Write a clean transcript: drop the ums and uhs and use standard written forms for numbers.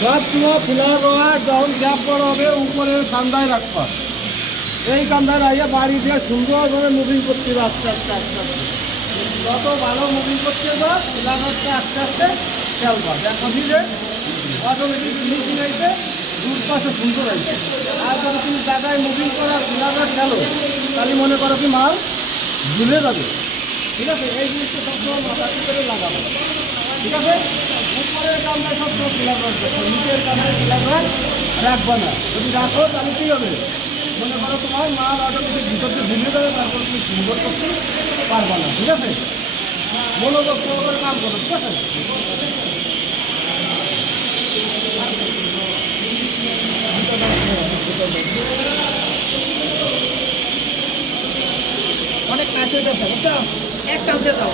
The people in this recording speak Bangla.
সবসময় ফুলার রোয়া যখন গ্যাপ বড় হবে উপরে কান্দায় রাখবা। এই কান্দায় রাখিয়া বাড়ি দিয়ে সুন্দরভাবে মুভিং করতে হবে আস্তে আস্তে আস্তে আস্তে। যত ভালো মুভিং করতে হবে ফুলারটা আস্তে আস্তে খেলবা। দেখি যে অটোমেটিক ফিনিশিং আইছে, দূর পাশে সুন্দর আইছে। আর যদি তুমি জায়গায় মুভিং করা ফুলারটা খেলো তাহলে মনে করো কি মাল ঝুলে যাবে। ঠিক আছে, এই জিনিসটা সবসময় মাথার ভিতরে লাগাবো। ঠিক আছে, উপরের কামড়ায় সবসময় ফিলার রাখবে, নিচের কামড়ায় ফিলার রাখবা না। যদি রাখো তাহলে কী হবে, মনে করো তোমার মাল অটোমেটিক ভিতর দিয়ে ভেঙে যাবে, তারপর তুমি সুন্দর করতে পারবা না। ঠিক আছে, মনোযোগ সহকারে কাম করো। ঠিক আছে, অনেক কাছে যাচ্ছে, বুঝছো, একটা দাও।